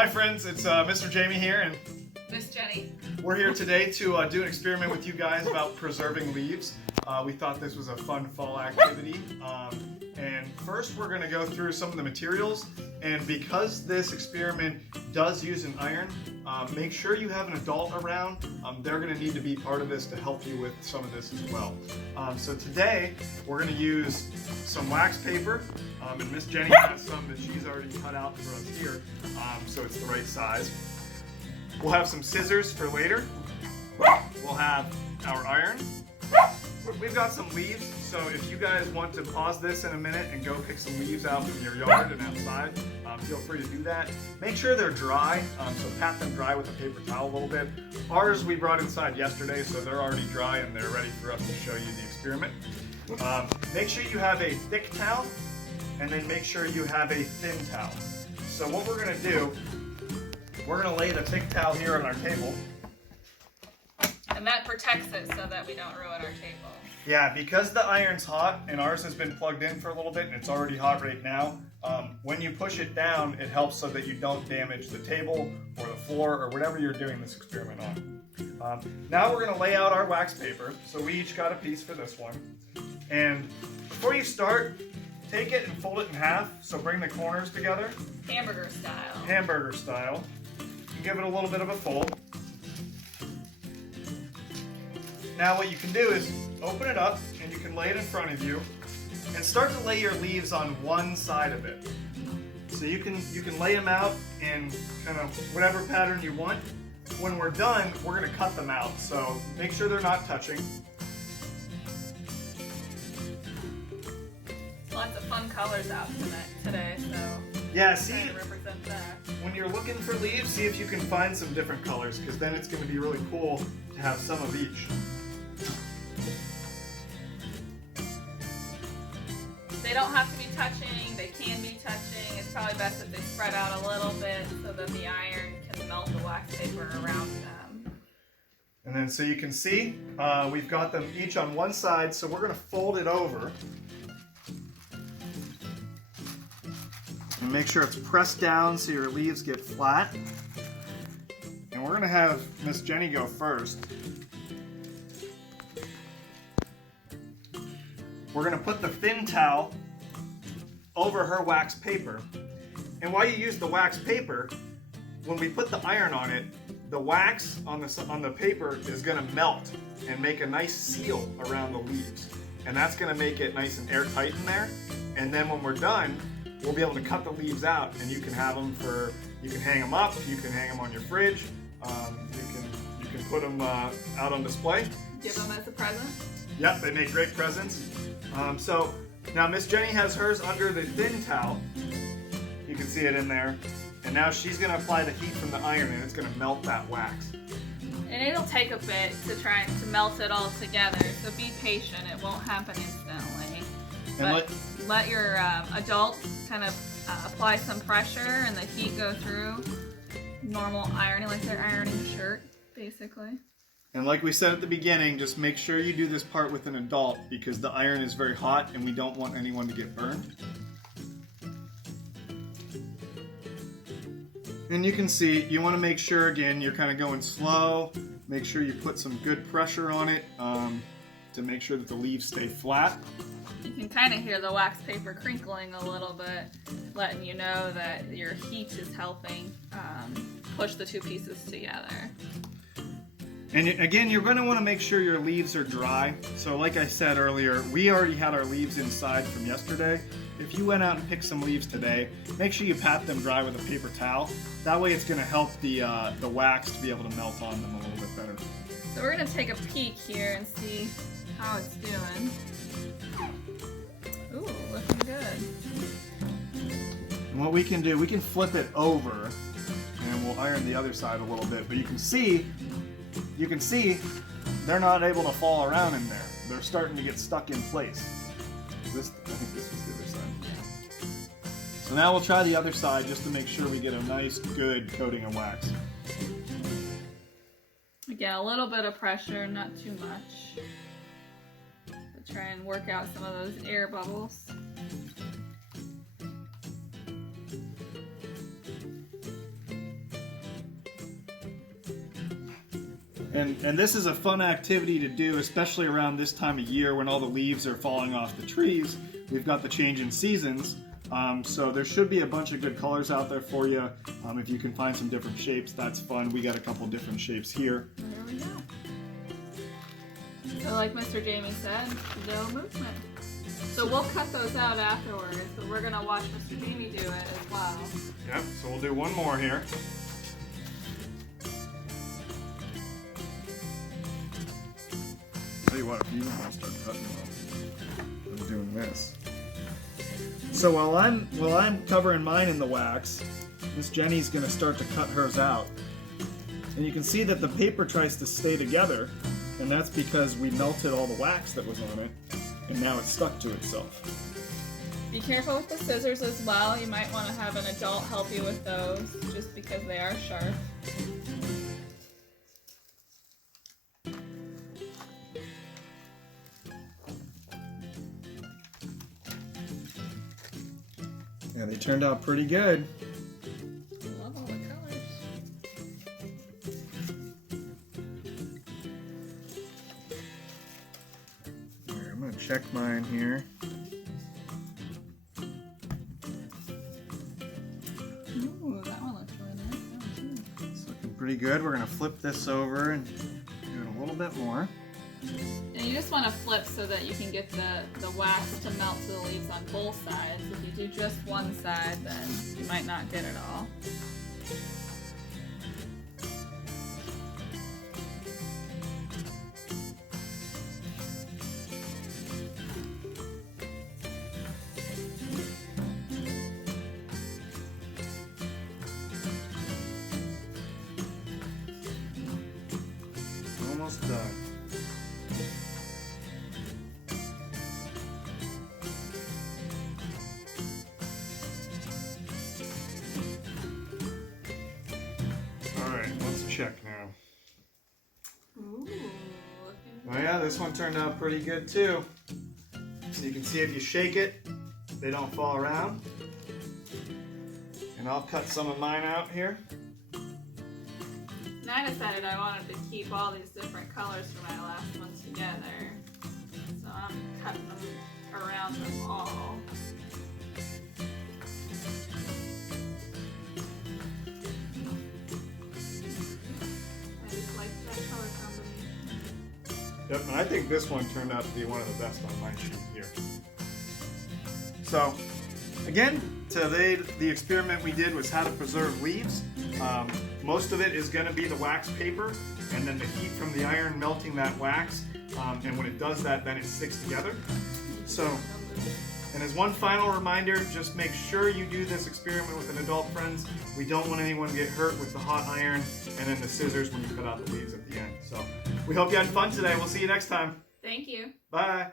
Hi friends, it's Mr. Jamie here, and Miss Jenny. we're here today to do an experiment with you guys about preserving leaves. We thought this was a fun fall activity. And first we're going to go through some of the materials, and because this experiment does use an iron, make sure you have an adult around. They're going to need to be part of this to help you with some of this as well. So today we're going to use some wax paper, and Miss Jenny has some that she's already cut out for us here, so it's the right size. We'll have some scissors for later. We'll have our iron. We've got some leaves, so if you guys want to pause this in a minute and go pick some leaves out from your yard and outside, feel free to do that. Make sure they're dry, so pat them dry with a paper towel a little bit. Ours we brought inside yesterday, so they're already dry and they're ready for us to show you the experiment. Make sure you have a thick towel, and then make sure you have a thin towel. So what we're going to do, we're going to lay the thick towel here on our table. And that protects it so that we don't ruin our table. Yeah, because the iron's hot and ours has been plugged in for a little bit and it's already hot right now, when you push it down, it helps so that you don't damage the table or the floor or whatever you're doing this experiment on. Now we're going to lay out our wax paper. So we each got a piece for this one. And before you start, take it and fold it in half. So bring the corners together. Hamburger style. Hamburger style. And give it a little bit of a fold. Now what you can do is open it up and you can lay it in front of you and start to lay your leaves on one side of it. So you can lay them out in kind of whatever pattern you want. When we're done, we're going to cut them out. So make sure they're not touching. Lots of fun colors out today, so Yeah, I'm see, trying to represent that. when you're looking for leaves, see if you can find some different colors, because then it's going to be really cool to have some of each. They don't have to be touching, they can be touching. It's probably best if they spread out a little bit so that the iron can melt the wax paper around them. And then so you can see, we've got them each on one side, so we're going to fold it over. And make sure it's pressed down so your leaves get flat. And we're going to have Miss Jenny go first. We're going to put the thin towel over her wax paper. And while you use the wax paper, when we put the iron on it, the wax on the paper is going to melt and make a nice seal around the leaves. And that's going to make it nice and airtight in there. And then when we're done, we'll be able to cut the leaves out, and you can have them you can hang them up, you can hang them on your fridge, you can put them out on display. Give them as a present. Yep, they make great presents. So now Miss Jenny has hers under the thin towel. You can see it in there. And now she's going to apply the heat from the iron, and it's going to melt that wax. And it'll take a bit to melt it all together, so be patient. It won't happen instantly. And Let your adult kind of apply some pressure and the heat go through. Normal ironing, like they're ironing a shirt, basically. And like we said at the beginning, just make sure you do this part with an adult, because the iron is very hot and we don't want anyone to get burned. And you can see, you want to make sure, again, you're kind of going slow. Make sure you put some good pressure on it to make sure that the leaves stay flat. You can kind of hear the wax paper crinkling a little bit, letting you know that your heat is helping push the two pieces together. And again, you're going to want to make sure your leaves are dry. So like I said earlier, we already had our leaves inside from yesterday. If you went out and picked some leaves today, make sure you pat them dry with a paper towel. That way it's going to help the wax to be able to melt on them a little bit better. So we're going to take a peek here and see how it's doing. Ooh, looking good. And what we can do, we can flip it over and we'll iron the other side a little bit. But you can see they're not able to fall around in there. They're starting to get stuck in place. I think this was the other side. So now we'll try the other side just to make sure we get a nice, good coating of wax. Again, a little bit of pressure, not too much. But try and work out some of those air bubbles. And this is a fun activity to do, especially around this time of year when all the leaves are falling off the trees. We've got the change in seasons. So there should be a bunch of good colors out there for you. If you can find some different shapes, that's fun. We got a couple different shapes here. There we go. So like Mr. Jamie said, no movement. So we'll cut those out afterwards, but we're going to watch Mr. Jamie do it as well. Yep, so we'll do one more here. Tell you what, if you don't want to start cutting them, I'm doing this. So while I'm covering mine in the wax, Miss Jenny's going to start to cut hers out. And you can see that the paper tries to stay together, and that's because we melted all the wax that was on it, and now it's stuck to itself. Be careful with the scissors as well. You might want to have an adult help you with those, just because they are sharp. Yeah, they turned out pretty good. I love all the colors. Here, I'm going to check mine here. Ooh, that one looks really nice. That one too. It's looking pretty good. We're going to flip this over and do it a little bit more. And you just want to flip so that you can get the wax to melt to the leaves on both sides. If you do just one side, then you might not get it all. Almost done. Let's check now. Ooh, Oh yeah, this one turned out pretty good too. So you can see if you shake it, they don't fall around. And I'll cut some of mine out here. And I decided I wanted to keep all these different colors for my last one together. So I'm cutting them around them all. Yep, and I think this one turned out to be one of the best on my sheet here. So, again, today the experiment we did was how to preserve leaves. Most of it is going to be the wax paper, and then the heat from the iron melting that wax. And when it does that, then it sticks together. So, and as one final reminder, just make sure you do this experiment with an adult, friends. We don't want anyone to get hurt with the hot iron and then the scissors when you cut out the leaves at the end. So we hope you had fun today. We'll see you next time. Thank you. Bye.